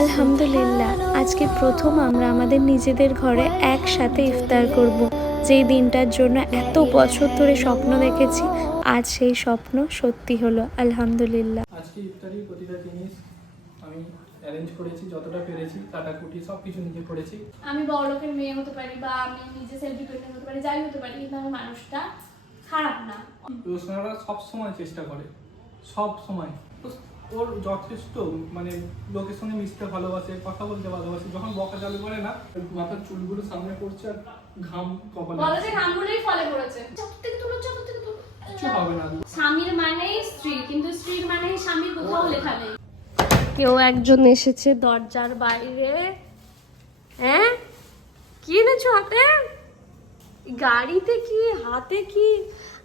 আলহামদুলিল্লাহ আজকে প্রথম আমরা আমাদের নিজেদের ঘরে একসাথে ইফতার করব। যেই দিনটার জন্য এত বছর ধরে স্বপ্ন দেখেছি আজ সেই স্বপ্ন সত্যি হলো আলহামদুলিল্লাহ। আজকে ইফতারি প্রতিটা জিনিস আমি অ্যারেঞ্জ করেছি যতটা পেরেছি কাটাকুটি সব কিছু নিজে করেছি। আমি বড় লোকের মেয়ে হতে পারি বা আমি নিজে সেলফি হতে পারি যাই হতে পারি কিন্তু আমি মানুষটা খারাপ না। রোশনারা সব সময় চেষ্টা করে সব সময়। ওর যথেষ্ট মানে লোকের সঙ্গে মিশতে ভালোবাসে কথা বলতে ভালোবাসে যখন বকা চালু করে না মাথার চুলগুলো সামনে পড়ছে আর ঘাম কপালে বলো যে ঘামগুলোই ফলে পড়েছে। চোখ থেকে তুলো চোখ থেকে তুলো। কিছু হবে না। স্বামীর মানেই স্ত্রী কিন্তু স্ত্রীর মানেই স্বামীর কোথাও লেখা নেই। কেউ একজন এসেছে দরজার বাইরে। হ্যাঁ? কি এনেছো হাতে? গাড়িতে কি হাতে কি?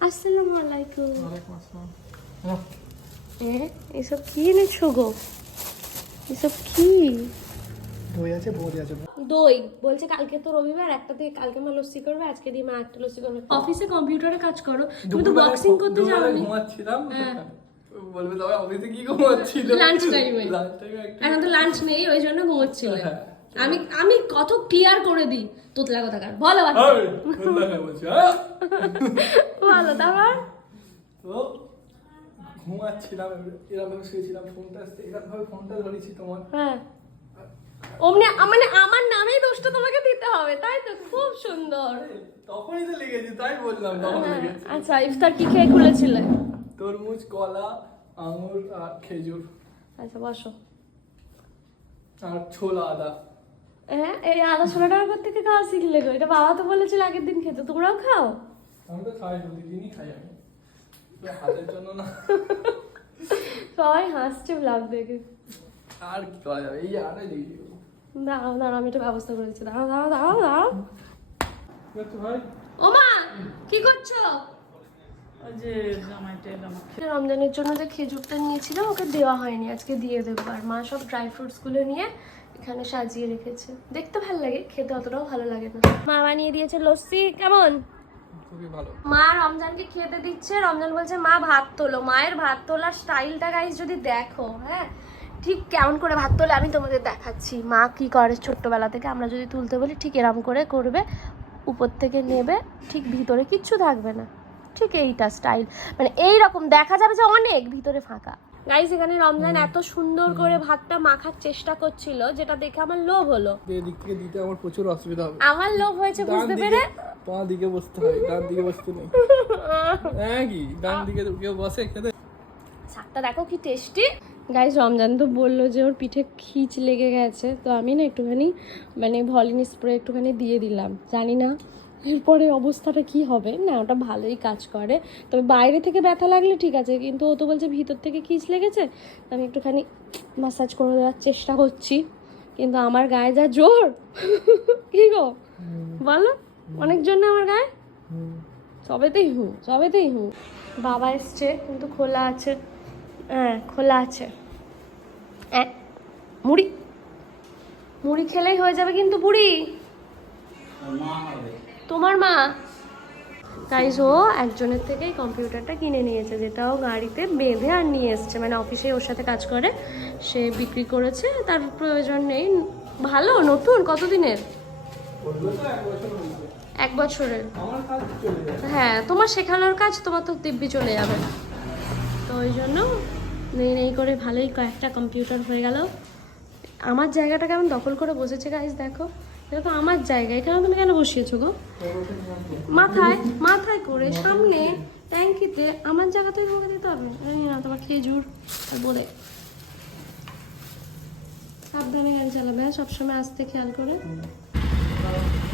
আসসালামু আলাইকুম। ওয়ালাইকুম আসসালাম। হ্যাঁ? এসব কি এনেছো গো? এসব কি? দই আছে বড়ি আছে। দই। বলছে কালকে তো রবিবার একটা থেকে কালকে মা লস্যি করবে আজকে দিয়ে মা একটা লস্যি করবে। অফিসে কম্পিউটারে কাজ করো। তুমি তো বক্সিং করতে যাও দুপুরবেলা ঘুমাচ্ছিলাম। বলবে তবে অফিসে কি ঘুমাচ্ছিল? Lunch time এ। লাঞ্চ টাইমে এখন তো লাঞ্চ নেই ওই জন্য ঘুমোচ্ছিল। হ্যাঁ। আমি আমি কত ক্লিয়ার করে দিই। তোতলা কথা কার? বলো হ্যাঁ? বলো তারপর? তো ঘুমাচ্ছিলাম এরকম শুয়েছিলাম ফোনটা এরকম ভাবে ফোনটা ধরেছি তোমার। হ্যাঁ। অমনি মানে আমার নামেই দোষটা তোমাকে দিতে হবে তাই তো? খুব সুন্দর। তখনই তো লেগেছে তাই বললাম তখন হ্যাঁ, লেগেছে। আচ্ছা ইফতার কি খেয়ে খুলেছিলে? তরমুজ কলা আঙুর আর খেজুর। আচ্ছা বসো। আর ছোলা আদা। হ্যাঁ এই আদা ষোলো টাকা থেকে খাওয়া শিখলে গো? এটা বাবা তো বলেছিল আগের দিন খেতে তোমরাও খাও? আমি তো খাই প্রতিদিনই খাই আমি। সবাই হাসছে ব্লগ দেখে। আর কি করা যাবে? এই আরে দেখি। দাঁড়াও দাঁড়াও আমি একটা ব্যবস্থা করেছি দাঁড়াও দাঁড়াও দাঁড়াও দাঁড়াও। ভাই? ওমা কি করছ? রমজানের জন্য যে খেজুরটা নিয়েছিলাম ওকে দেওয়া হয়নি। আজকে দিয়ে দেবো। আর মা সব ড্রাই ফ্রুটসগুলো নিয়ে এখানে সাজিয়ে রেখেছে। দেখতে ভালো লাগে খেতে অতটাও ভালো লাগে না। মা বানিয়ে দিয়েছে লস্যি কেমন? মা রমজানকে খেতে দিচ্ছে, রমজান বলছে, মা, ভাত তোলো। মায়ের ভাত তোলার স্টাইলটা গাইজ যদি দেখো হ্যাঁ ঠিক কেমন করে ভাত তোলে আমি তোমাদের দেখাচ্ছি। মা কি করে ছোট্টবেলা থেকে, আমরা যদি তুলতে বলি, ঠিক এরম করে করবে, উপর থেকে নেবে, ঠিক ভিতরে কিচ্ছু থাকবে না। ঠিক এইটা স্টাইল মানে এই রকম দেখা যাবে যে অনেক ভিতরে ফাঁকা। গাইজ এখানে রমজান এত সুন্দর করে ভাতটা মাখার চেষ্টা করছিল যেটা দেখে আমার লোভ হলো। এদিক থেকে দিতে আমার প্রচুর অসুবিধা হবে। আমার লোভ হয়েছে বুঝতে পেরে? তোমার দিকে বসতে হয় ডান দিকে বসতে নেই। হ্যাঁ কি? ডান দিকে কেউ বসে খেতে শাকটা দেখো কি টেস্টি গাইজ রমজান তো বলল যে ওর পিঠে খিচ লেগে গেছে তো আমি না একটুখানি মানে ভলিন স্প্রে একটুখানি দিয়ে দিলাম। জানি না এরপরে অবস্থাটা কি হবে? না ওটা ভালোই কাজ করে। তবে বাইরে থেকে ব্যথা লাগলে ঠিক আছে কিন্তু ও তো বলছে ভিতর থেকে খিচ লেগেছে। আমি একটুখানি মাসাজ করে দেওয়ার চেষ্টা করছি। কিন্তু আমার গায়ে যা জোর! কি গো? বলো অনেক জন্য আমার গায়ে? সবেতেই হু সবেতেই হু। বাবা এসছে কিন্তু খোলা আছে। হ্যাঁ খোলা আছে। মুড়ি। মুড়ি খেলেই হয়ে যাবে কিন্তু বুড়ি তোমার মা? গাইজ ও একজনের থেকেই কম্পিউটারটা কিনে নিয়েছে যেটা ও গাড়িতে বেঁধে আর নিয়ে এসছে। মানে অফিসে ওর সাথে কাজ করে, সে বিক্রি করেছে, তার প্রয়োজন নেই। ভালো, নতুন, কতদিনের? এক বছরের। হ্যাঁ তোমার শেখানোর কাজ, তোমার তো দিব্যি চলে যাবে। তো ওই জন্য নেই নেই করে ভালোই কয়েকটা কম্পিউটার হয়ে গেল। আমার জায়গাটা কেমন দখল করে বসেছে গাইজ দেখো। এটা তো আমার জায়গা এখানে তুমি কেন বসিয়েছো গো? মাথায় মাথায় করে সামনে ট্যাঙ্কিতে আমার জায়গা তো তোমাকে দিতে হবে। না তোমার খেজুর, আর বলে। সাবধানে গাড়ি চালাবে, সবসময় আসতে খেয়াল করে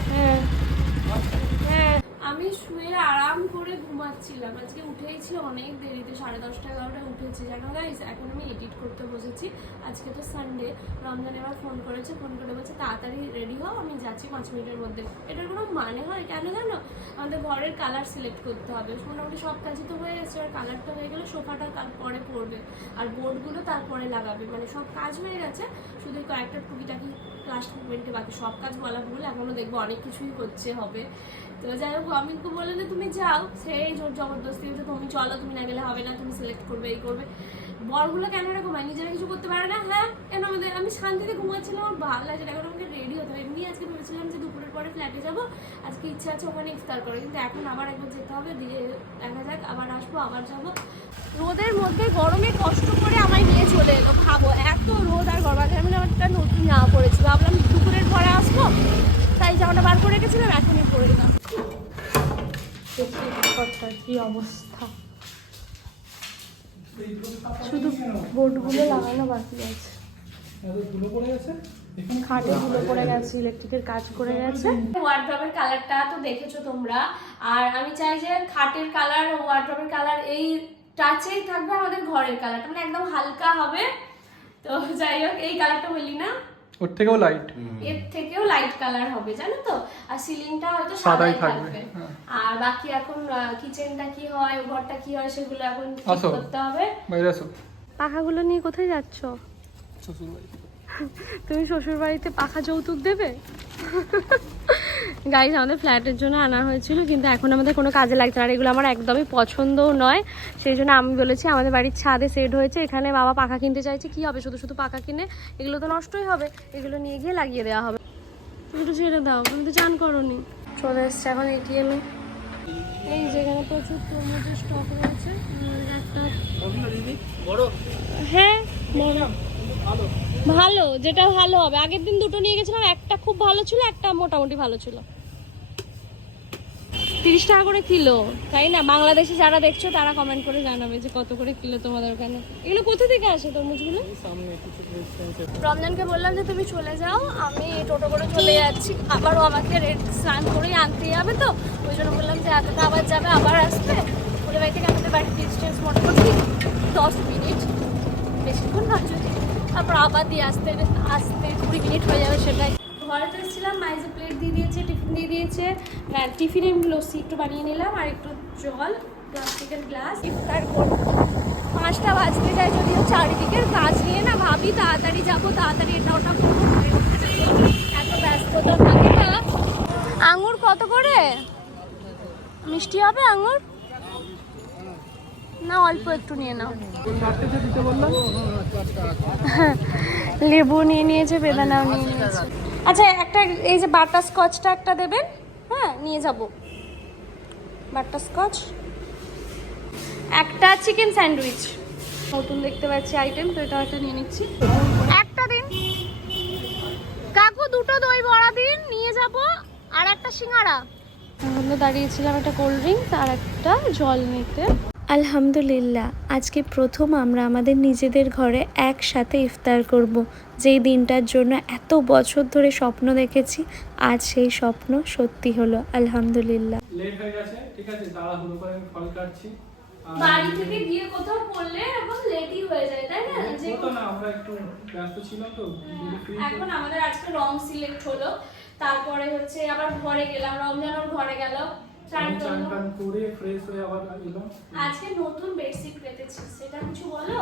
হ্যাঁ হ্যাঁ আমি শুয়ে আরাম করে ঘুমাচ্ছিলাম। আজকে উঠেইছি অনেক দেরিতে, সাড়ে দশটা এগারোটা উঠেছি। জানো গাইস এখন আমি এডিট করতে বসেছি। আজকে তো সানডে রমজান এবার ফোন করেছে ফোন করে বলছে, তাড়াতাড়ি রেডি হও, আমি যাচ্ছি পাঁচ মিনিটের মধ্যে। এটার কোনো মানে হয়? কেন জানো? আমাদের ঘরের কালার সিলেক্ট করতে হবে। মোটামুটি সব কাজই তো হয়ে গেছে, আর কালারটা হয়ে গেলে সোফাটা তারপরে পড়বে আর বোর্ডগুলো তারপরে লাগাবে। মানে সব কাজ হয়ে গেছে, শুধু কয়েকটা টুকিটাকি লাস্ট মুভমেন্টে বাকি সব কাজ বলা ভুল এখনও দেখব অনেক কিছুই হচ্ছে, হবে। তো যাই হোক, অমিতকে বললে তুমি যাও। সেই জোর জবরদস্তি, তুমি চলো, তুমি না গেলে হবে না, তুমি সিলেক্ট করবে, এই করবে। বরগুলো কেন এরকম হয় নিজেরা কিছু করতে পারে না হ্যাঁ কেন আমাদের আমি শান্তিতে ঘুমাচ্ছিলাম আমার ভালো লাগছে এখন আমাকে রেডি হতে হবে এমনি আজকে ভেবেছিলাম যে দুপুরের পরে ফ্ল্যাটে যাব আজকে ইচ্ছা আছে ওখানে ইফতার করে কিন্তু এখন আবার একবার যেতে হবে দিয়ে দেখা যাক আবার আসব আবার যাব রোদের মধ্যে গরমে কষ্ট করে আমায় নিয়ে চলে এলো খাব এত রোদ আর গরম আমি না একটা নতুন জামা পরেছি ভাবলাম দুপুরের পরে আসব তাই জামাটা বার করে রেখেছিলাম এখনই পরে দিলাম কি অবস্থা শুধু বোর্ডগুলো লাগানো বাকি আছে। খাটে ধুলো গেছে ইলেকট্রিকের কাজ করে গেছে। ওয়ার্ড্রপের কালারটা তো দেখেছ তোমরা। আর আমি চাই যে খাটের কালার ওয়ার্ড্রপের কালার এই টাচেই থাকবে আমাদের ঘরের কালারটা মানে একদম হালকা হবে। তো যাই হোক, এই কালারটা বলি না? ওর থেকেও লাইটের থেকেও লাইট কালার হবে জানো তো? আর সিলিংটা হয়তো সাদাই থাকবে, হ্যাঁ। আর বাকি এখন কিচেনটা কি হয় ঘরটা কি হয় সেগুলো এখন ঠিক করতে হবে। বাইরে আসো। পাখাগুলো নিয়ে কোথায় যাচ্ছ? শ্বশুর বাড়ি তুমি শ্বশুর বাড়িতে পাখা যৌতুক দেবে? গাইজ আমাদের ফ্ল্যাটের জন্য আনা হয়েছিল কিন্তু এখন আমাদের কোনো কাজে লাগছে না। আর এগুলো আমার একদমই পছন্দও নয়। সেই জন্য আমি বলেছি আমাদের বাড়ির ছাদে সেট হয়েছে এখানে বাবা পাখা কিনতে চাইছে। কি হবে? শুধু শুধু পাখা কিনে? এগুলো তো নষ্টই হবে। এগুলো নিয়ে গিয়ে লাগিয়ে দেওয়া হবে। একটু ছেড়ে দাও তুমি তো চান করনি। চলে এসছে এখন এটিএমে এই যেখানে প্রচুর তরমুজের স্টক রয়েছে। একটা হ্যাঁ ভালো, যেটা ভালো হবে। আগের দিন দুটো নিয়ে গেছিলাম, একটা খুব ভালো ছিল, একটা মোটামুটি ভালো ছিল। তিরিশ টাকা করে কিলো, তাই না? বাংলাদেশে যারা দেখছ, তারা কমেন্ট করে জানাবে যে কত করে কিলো তোমাদের ওখানে। এগুলো কোথা থেকে আসে তরমুজগুলো? রমজানকে বললাম যে তুমি চলে যাও, আমি টোটো করে চলে যাচ্ছি। আবারও আমাকে রেড স্নান করেই আনতে যাবে তো, ওই জন্য বললাম যে এতটা আবার যাবে, আবার আসবে। ওদের বাড়ি থেকে আমাদের বাড়ির ডিস্টেন্স মোটামুটি দশ মিনিট। বেশিক্ষণ না যদি তারপর আবার দিয়ে আসতে আসতে কুড়ি মিনিট হয়ে যাবে সেটাই। ঘরে তো এসেছিলাম যে প্লেট দিয়ে দিয়েছে টিফিন দিয়ে দিয়েছে। হ্যাঁ টিফিনে লস্যি একটু বানিয়ে নিলাম আর একটু জল প্লাস্টিকের গ্লাস ইফতার করব। পাঁচটা বাজতে যায় যদিও চারিদিকের কাজ নিয়ে না ভাবি তাড়াতাড়ি যাব তাড়াতাড়ি এটা ওটা করব। এত ব্যস্ততা থাকে না। আঙুর কত করে? মিষ্টি হবে আঙুর? না অল্প একটু নিয়ে নাও। লেবু নিয়ে নিয়েছে বেদানাও নিয়ে নিয়েছে। আচ্ছা একটা এই যে বাটার স্কচটা একটা দেবেন? হ্যাঁ নিয়ে যাব। Butterscotch. একটা চিকেন স্যান্ডউইচ। নতুন দেখতে পাচ্ছি আইটেম তো এটা একটা নিয়ে নিচ্ছি। একটা দিন। কাকু দুটো দই বড়া দিন নিয়ে যাব। আর একটা সিঙ্গারা তো দাঁড়িয়েছিলাম একটা কোল্ড ড্রিঙ্কস আর একটা জল নিতে। আলহামদুলিল্লাহ আজকে প্রথম আমরা আমাদের নিজেদের ঘরে একসাথে ইফতার করব। যেই দিনটার জন্য এত বছর ধরে স্বপ্ন দেখেছি আজ সেই স্বপ্ন সত্যি হলো আলহামদুলিল্লাহ। লেট হয়ে গেছে ঠিক আছে তাড়াহুড়ো করে আমি ফল কাটছি। বাড়ি থেকে গিয়ে কোথাও পড়লে এখন লেটই হয়ে যায় তাই না? যে হতো না আমরা একটু ব্যস্ত ছিলাম তো দুটো free তো। এখন আমাদের আজকে রং সিলেক্ট হলো। তারপরে হচ্ছে আবার ঘরে গেলাম রমজানোর ঘরে গেল। চান আমি। টান করে ফ্রেশ হয়ে আবার এলাম। আজকে নতুন বেডশিট পেতেছি সেটা কিছু বলো?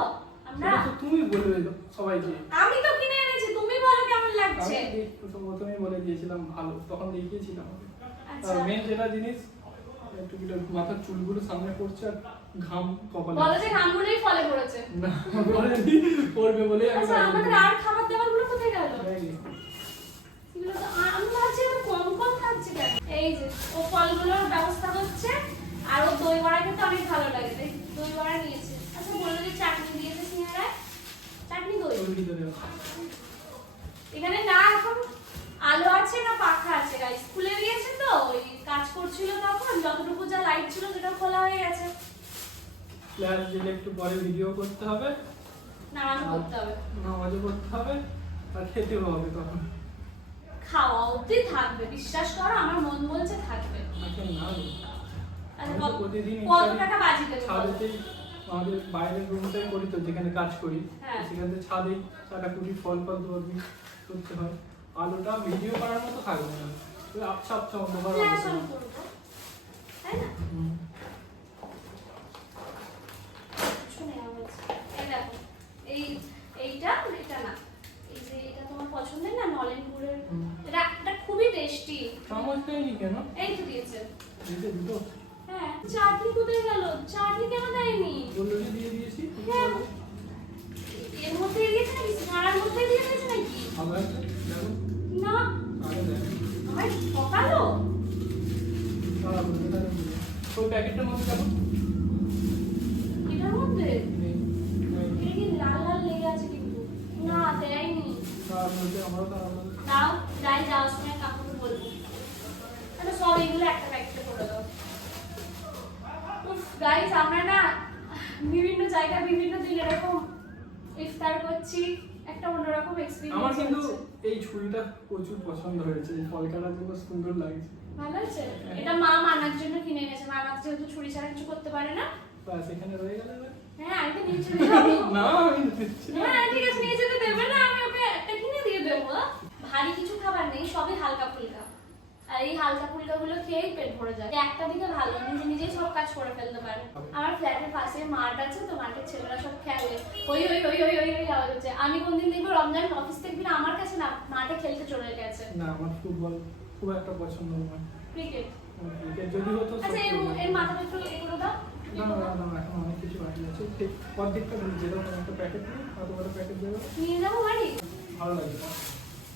আমরা তো তুমি বলবে সবাইকে আমি তো কিনে এনেছি তুমি বলো কেমন লাগছে? একটু তো প্রথমেই বলে দিয়েছিলাম ভালো তখন দেখিয়েছিলাম আচ্ছা। আর মেন যেটা জিনিস একটু কিটা মাথার চুলগুলো সামনে পড়ছে আর ঘাম কপালে বলো যে গানগুলোই ফলে পড়েছে। না বলেনি পড়বে বলে আমি আচ্ছা আমাদের আর খাবার দাবারগুলো? কোথায় গেল? এগুলো তো আমি ভাবছি এত কম কম খাচ্ছি কেন এই যে ও ফলগুলোর ব্যবস্থা করছে আর ও দই বড়া খেতে অনেক ভালো লাগে। তাই দই বড়া নিয়েছে। আচ্ছা বলল যে চাটনি দিয়েছে সিঙ্গারায়। চাটনি দই। এখানে না এখন আলো আছে না পাখা আছে গাইস খুলে দিয়েছে তো ওই কাজ করছিল তখন যতটুকু যা লাইট ছিল সেটা খোলা হয়ে গেছে। প্লাস দিলে একটু পরে ভিডিও করতে হবে। নামাজ করতে হবে। নামাজও করতে হবে আর খেতেও হবে তখন। খাওয়া অবধি থাকবে বিশ্বাস করো আমার মন বলছে থাকবে। আচ্ছা, তো কত- টাকা বাজি দেবে আমাদের বাইরের রুমটাই করি তো যেখানে কাজ করি হ্যাঁ। সেখান ছাদে ফল ফল দৌড়বি করতে হয়। আলোটা ভিডিও করার মতো থাকবে না। আবছা আবছা অন্ধকার। তাই না? আওয়াজ। এই এইটা এটা না। পছন্দের না নলেন গুড়ের। এটা খুবই টেস্টি চামচ দেয়নি কেন? এই তো দিয়েছে। দিতে দুটো? হ্যাঁ চাটনি কোথায় গেল? চাটনি কেন দেয়নি? বলল যে দিয়ে দিয়েছি। হ্যাঁ। এর মধ্যে দিয়েছে নাকি? সিঙ্গারার মধ্যে দিয়ে দিয়েছে নাকি? দেখো। না। আমার এটা ওই প্যাকেটটার মধ্যে দেখো। এটার মধ্যে নেই নেই এটা কি লাল লাল লেগে আছে কিন্তু না দেয়নি তার মধ্যে আমরাও তার মধ্যে দাও যাই যাওয়ার সময় কাকুকে বলব। তাহলে সব এগুলো একটা প্যাকেটে করে দাও। গাইস আমরা না বিভিন্ন জায়গায় বিভিন্ন দিন এরকম ইফতার করছি একটা অন্যরকম আমার কিন্তু এই ছুরিটা প্রচুর পছন্দ হয়েছে এই ফলকাটা খুব সুন্দর লাগছে। ভালো আছে এটা মা মানার জন্য কিনে এনেছে মা যেহেতু ছুরি ছাড়া কিছু করতে পারে না। ব্যাস এখানে রয়ে গেল হ্যাঁ আমি নিয়ে চলে যাব না আমি হ্যাঁ ঠিক আছে নিয়ে যেতে দেবে না আমি ওকে একটা কিনে দিয়ে দেবো ভারী কিছু খাবার নেই সবই হালকা ফুলকা। আর এই হালকা ফুলকা গুলো খেয়েই পেট ভরে যায়। একটা দিকে ভালো নিজে নিজেই সব কাজ করে ফেলতে পারে। আমার ফ্ল্যাটের পাশে মাঠ আছে তো মাঠের ছেলেরা সব খেলে। ওই ওই ওই ওই ওই ওই আওয়াজ হচ্ছে। আমি কোনদিন দেখব রমজান অফিস থেকে দিন আমার কাছে না মাঠে খেলতে চলে গেছে। না আমার ফুটবল খুব একটা পছন্দ নয়। ক্রিকেট। ক্রিকেট যদি হতো আচ্ছা এর। এর মাথাটা একটু এগুলো দাও। না না না না এখন অনেক কিছু বাকি আছে। ঠিক অর্ধেকটা যেরকম একটা প্যাকেট নিই অত বড় প্যাকেট দেবো নিয়ে যাব বাড়ি? ভালো লাগে না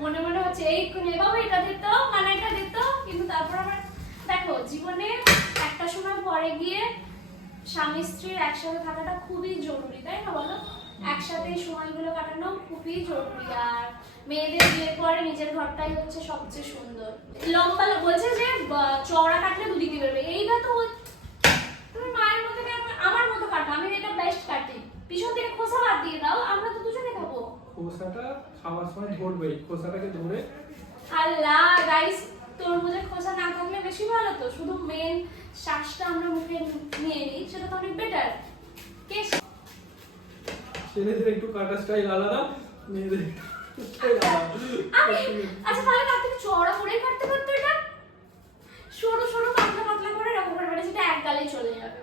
মনে মনে হচ্ছে, এই বাবা, এটা দিত মানে এটা দিত কিন্তু তারপর আমার দেখো, জীবনে একটা সময় পরে গিয়ে স্বামী স্ত্রীর একসাথে থাকাটা খুবই জরুরি, তাই না বলো? একসাথে সময়গুলো কাটানো খুবই জরুরি। আর মেয়েদের বিয়ের পরে নিজের ঘরটাই হচ্ছে সবচেয়ে সুন্দর। লম্বা বলছে যে চওড়া কাটলে দুদিকে বেরোবে। এইটা তো তুমি মায়ের মতো আমার মতো কাটো। আমি এটা বেস্ট কাটি। পিছন থেকে খোসা বাদ দিয়ে দাও, আমরা তো দুজনে খোসাটা খাওয়ার সময় ধরবেই খোসাটাকে ধরে আল্লাহ গাইস তরমুজের খোসা না থাকলে বেশি ভালো তো। শুধু মেন শ্বাসটা আমরা মুখে নিয়ে নিই সেটা তো অনেক বেটার কে ছেলেদের একটু কাটা স্টাইল আলাদা মেয়েদের আচ্ছা তাহলে তার থেকে চওড়া করেই কাটতে পারতো এটা সরু সরু পাতলা পাতলা করে এরকম করে মানে সেটা এক চলে যাবে।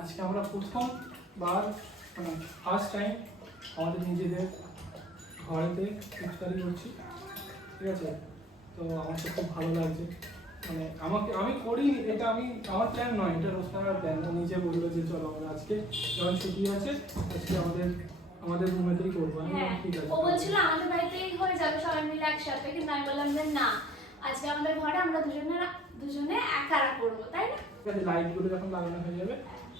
আজকে আমরা প্রথম বার মানে ফার্স্ট টাইম আমাদের নিজেদের ঘরেতে ইফতারি করছি। ঠিক আছে? তো আমার তো খুব ভালো লাগছে। মানে আমাকে আমি করিনি এটা আমি আমার প্ল্যান নয়। এটা রোস্তার প্ল্যান ও নিজে বলল যে চলো আমরা আজকে যখন ছুটি আছে আজকে আমাদের আমাদের রুমেতেই করব। আমি হ্যাঁ ঠিক আছে ও বলছিল আমাদের বাড়িতেই হয়ে যাবে সবাই মিলে একসাথে। কিন্তু আমি বললাম যে না আজকে আমাদের ঘরে আমরা দুজনে দুজনে একারা করব। তাই না? ঠিক আছে লাইটগুলো যখন লাগানো হয়ে যাবে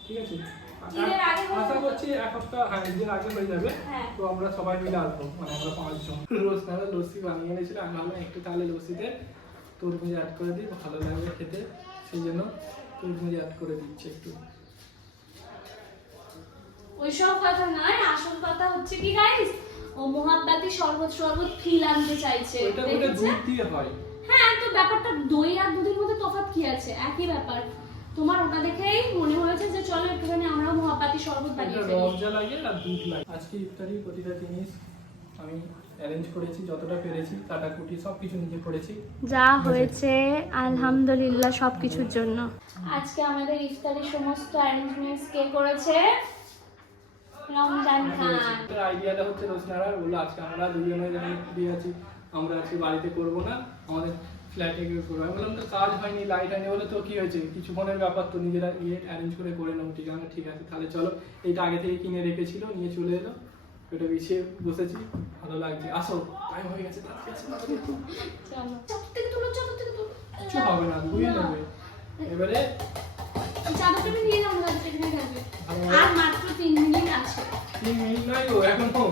ঠিক আছে? হয়ে আশা করছি এক সপ্তাহ হ্যাঁ ঈদের আগে হয়ে যাবে। তো আমরা সবাই মিলে আসব। মানে আমরা পাঁচজন রোজ নাহলে লস্যি বানিয়ে এনেছিল আমি ভাবলাম একটু তাহলে লস্যিতে তরমুজ অ্যাড করে দিই ভালো লাগবে খেতে। সেই জন্য তরমুজ অ্যাড করে দিচ্ছি একটু। ওইসব কথা নয় আসল কথা হচ্ছে কি গাইস ও মোহাব্বাতি শরবত শরবত ফিল আনতে চাইছে। দুধ দিয়ে হয়। হ্যাঁ তো ব্যাপারটা দই আর দুধের মধ্যে তফাৎ কি আছে? একই ব্যাপার। তোমার ওটা দেখেই মনে হয়েছে যে চলো একটুখানি আমরাও মোহাব্বাতি শরবত বানিয়ে ফেলি। রবজা লাগে আর দুধ লাগে। আজকে ইফতারি প্রতিটা জিনিস আমি অ্যারেঞ্জ করেছি যতটা পেরেছি কাটাকুটি সব কিছু নিজে করেছি। যা হয়েছে আলহামদুলিল্লাহ সব কিছুর জন্য। আজকে আমাদের ইফতারের সমস্ত অ্যারেঞ্জমেন্টস কে করেছে? রমজান খান। আইডিয়াটা হচ্ছে রোশনারা বলল আজকে আমরা দুজনে যখন ফ্রি আছি আমরা আজকে বাড়িতে করব না। আমাদের ফ্ল্যাটে গিয়ে করব আমি বললাম তো কাজ হয়নি লাইট হয়নি বলে তো কি হয়েছে? কিছুক্ষণের ব্যাপার তো নিজেরা ইয়ে অ্যারেঞ্জ করে করে নেব ঠিক আছে ঠিক আছে তাহলে চলো। এইটা আগে থেকে কিনে রেখেছিল নিয়ে চলে এলো। ওটা বিছিয়ে বসেছি ভালো লাগছে। আসো টাইম হয়ে গেছে কিছু হবে না ধুয়ে নেবে এবারে আর মাত্র তিন মিনিট আছে। তিন মিনিট নয় গো এখনও।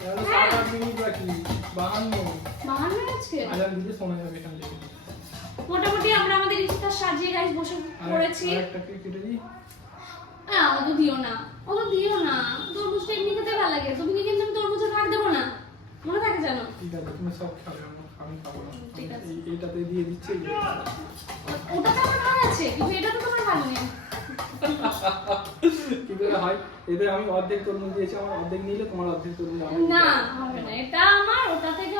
সাত আট মিনিট বাকি বাহান্ন। বাহান্ন আজকে আজান দিতে শোনা যাবে এখান থেকে। মোটামুটি আমরা আমাদের ইফতার সাজিয়ে গাইস বসে পড়েছি। আরেকটাকে কেটে দিই? হ্যাঁ অত দিও না অত দিও না। তরমুজটা এমনি খেতে ভালো লাগে। তুমি কি কিন্তু আমি তরমুজের ভাগ দেবো না? মনে থাকে জানো ঠিক আছে তুমি সব খাবে আমি খাব না। ঠিক আছে। এই- এইটাতে দিয়ে দিচ্ছি। ওটা তো আমার ভালো আছে কিন্তু এটা তো তোমার ভালো নেই। কি হয় এদের আমি অর্ধেক তরমুজ দিয়েছি আমার অর্ধেক নিলে তোমার অর্ধেক তরমুজ না হবে না এটা আমার ওটা থেকে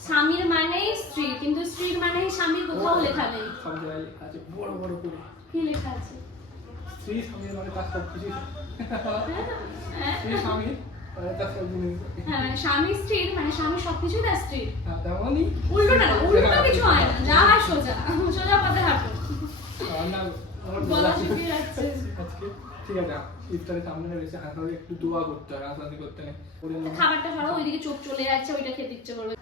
স্বামীর মানেই স্ত্রী কিন্তু স্ত্রীর মানেই স্বামীর কোথাও লেখা নেই। সব জায়গায় লেখা আছে বড় বড় করে। কি লেখা আছে? স্ত্রী স্বামীর মানে তার সব কিছু হ্যাঁ? স্ত্রী স্বামীর মানে হ্যাঁ স্বামী স্ত্রীর মানে স্বামী সবকিছু তার স্ত্রী হ্যাঁ, তেমনই উল্টো না উল্টো কিছু হয় না যা হয় সোজা সোজা পথে হাঁটো। ঠিক আছে ইফতারের সামনে রয়েছে একটু দোয়া করতে হয় করতে খাবারটা খাওয়া ওইদিকে চোখ চলে যাচ্ছে ওইটা খেতে ইচ্ছে করবে।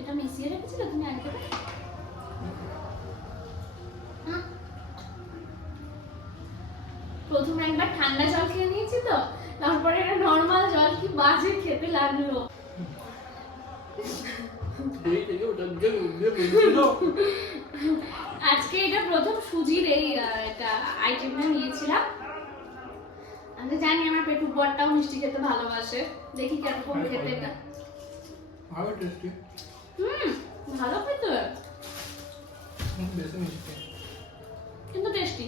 এটা মিশিয়ে রেখেছিলে তুমি আগে হ্যাঁ। প্রথমে একবার ঠান্ডা জল খেয়ে নিয়েছি তো, তারপরে এটা নর্মাল জল কি বাজে খেতে লাগল। আজকে এটা প্রথম সুজির এই এটা আইটেমটা নিয়েছিলাম। আমি জানি আমার পেটু বরটাও মিষ্টি খেতে ভালোবাসে। দেখি কীরকম খেতে এটা। ভালো টেস্টি হুম ভালো খেতে। বেশি মিষ্টি। কিন্তু টেস্টি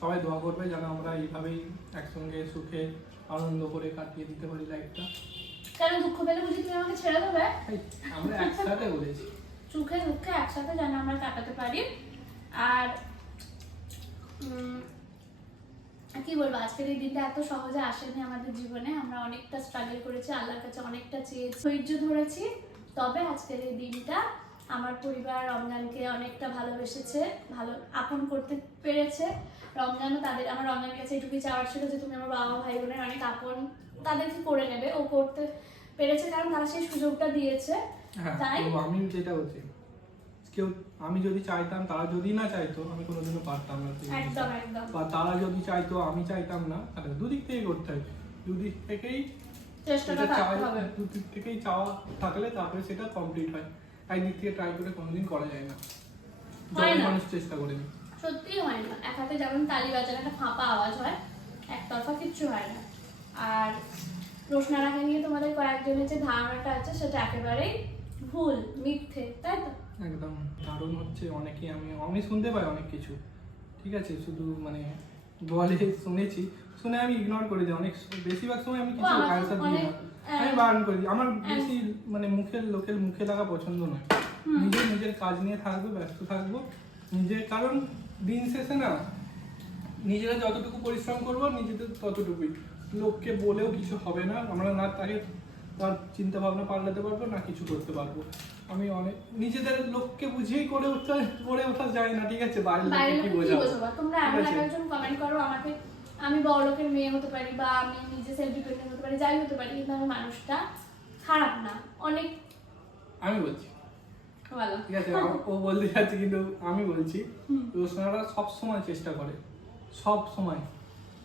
সবাই দোয়া করবে যেন আমরা এইভাবেই একসঙ্গে সুখে আনন্দ করে কাটিয়ে দিতে পারি লাইফটা কারণ দুঃখ পেলে বুঝি তুমি আমাকে ছেড়ে দেবে? আমরা একসাথে বলেছি সুখে দুঃখে একসাথে যেন আমরা কাটাতে পারি। আর কি বলব আজকের এই দিনটা এত সহজে আসেনি আমাদের জীবনে। আমরা অনেকটা স্ট্রাগল করেছি আল্লাহর কাছে অনেকটা চেয়েছি ধৈর্য ধরেছি। তবে আজকের এই দিনটা আমার পরিবার রমজানকে অনেকটা ভালোবেসেছে ভালো আপন করতে পেরেছে। রমজানও তাদের আমার রমজানের কাছে এটুকুই চাওয়ার ছিল যে তুমি আমার বাবা ভাই বোনের অনেক আপন তাদেরকে করে নেবে। ও করতে পেরেছে কারণ তারা সেই সুযোগটা দিয়েছে। হ্যাঁ তাই? আমি যেটা কেউ আমি যদি চাইতাম তারা যদি না চাইতো আমি কোনোদিনও পারতাম না একদম একদম। বা তারা যদি চাইতো আমি চাইতাম না তাহলে দুদিক করতে হয়। দুদিক থেকেই চেষ্টাটা থাকতে হবে। দুদিক থেকেই চাওয়া থাকলে তারপরে সেটা কমপ্লিট হয়। একদিক থেকে ট্রাই করে কোনোদিন করা যায় না। মানুষ চেষ্টা করেনি সত্যি হয় না। এক হাতে যেমন তালি একটা ফাঁপা আওয়াজ হয় একতরফা কিচ্ছু হয় না। আর রোশনারাকে নিয়ে তোমাদের কয়েকজনের যে ধারণাটা আছে সেটা একেবারেই ভুল মিথ্যে তাই তো? একদম কারণ হচ্ছে অনেকেই আমি আমি শুনতে পাই অনেক কিছু ঠিক আছে? শুধু মানে বলে শুনেছি শুনে আমি ইগনোর করে দিই অনেক বেশিরভাগ সময় আমি কিছু আনসার দিই না। আমি বারণ করে দিই। আমার বেশি মানে মুখের লোকের মুখে লাগা পছন্দ নয়। নিজের নিজের কাজ নিয়ে থাকব ব্যস্ত থাকব নিজের কারণ দিন শেষে না নিজেরা যতটুকু পরিশ্রম করব নিজেদের ততটুকুই। লোককে বলেও কিছু হবে না। আমরা না তাকে তার চিন্তা ভাবনা পাল্টাতে পারব না কিছু করতে পারব। আমি অনেক নিজেদের লোককে বুঝিয়েই করে উঠতে করে ওঠা যায় না ঠিক আছে? বাইরের লোককে কি বোঝাবো? তোমরা এমন একজন কমেন্ট করো আমাকে আমি বড় লোকের মেয়ে হতে পারি বা আমি নিজে সেলফ ডিপেন্ডেন্ট হতে পারি যাই হতে পারি কিন্তু আমি মানুষটা খারাপ না। অনেক আমি বলছি। ঠিক আছে ও বলতে যাচ্ছে কিন্তু আমি বলছি। রোশনারা সব সময় চেষ্টা করে। সব সময়।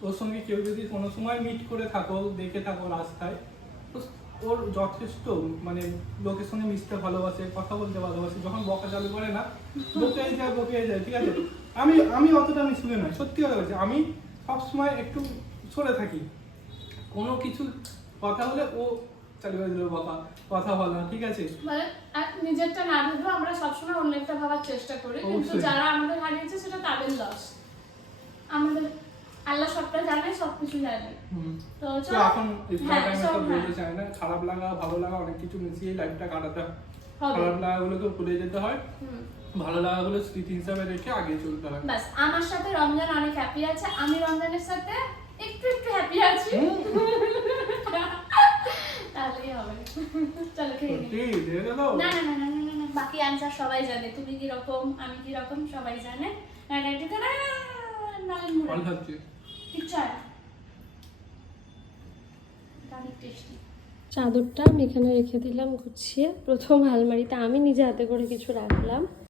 ওর সঙ্গে কেউ যদি কোনো সময় মিট করে থাকো দেখে থাকো রাস্তায় তো ওর যথেষ্ট মানে লোকের সঙ্গে মিশতে ভালোবাসে কথা বলতে ভালোবাসে যখন বকা চালু করে না বকে যায় বকে যায় ঠিক আছে? আমি আমি অতটা আমি শুনে নয় সত্যি কথা বলছি আমি সব সময় একটু সরে থাকি। কোনো কিছু কথা হলে ও চালু করে দিল বকা কথা বলা ঠিক আছে? মানে নিজেরটা না ভেবেও আমরা সবসময় অন্যেরটা ভাবার চেষ্টা করি কিন্তু যারা আমাদের হারিয়েছে সেটা তাদের লস আমাদের আল্লাহ সবটা জানে সবকিছু জানে তো এখন ইফতার হ্যাঁ, টাইমে সব সব হ্যাঁ, বলতে চায় না খারাপ লাগা ভালো লাগা অনেক কিছু মিশিয়ে লাইফটা কাটাতে হয় হবে। খারাপ লাগাগুলোকে ভুলে যেতে হয়। ভালো লাগাগুলো স্মৃতি হিসাবে রেখে আগে চলতে হয় ব্যাস আমার সাথে রমজান অনেক হ্যাপি আছে আমি রমজানের সাথে একটু একটু হ্যাপি আছি তাহলেই হবে চলো খেয়ে নিই। সত্যি দিয়ে গেল না না না না না, না না বাকি অ্যান্সার সবাই জানে তুমি কি রকম আমি কি রকম সবাই জানে না না না চাদরটা আমি এখানে রেখে দিলাম গুছিয়ে। প্রথম আলমারিতে আমি নিজে হাতে করে কিছু রাখলাম।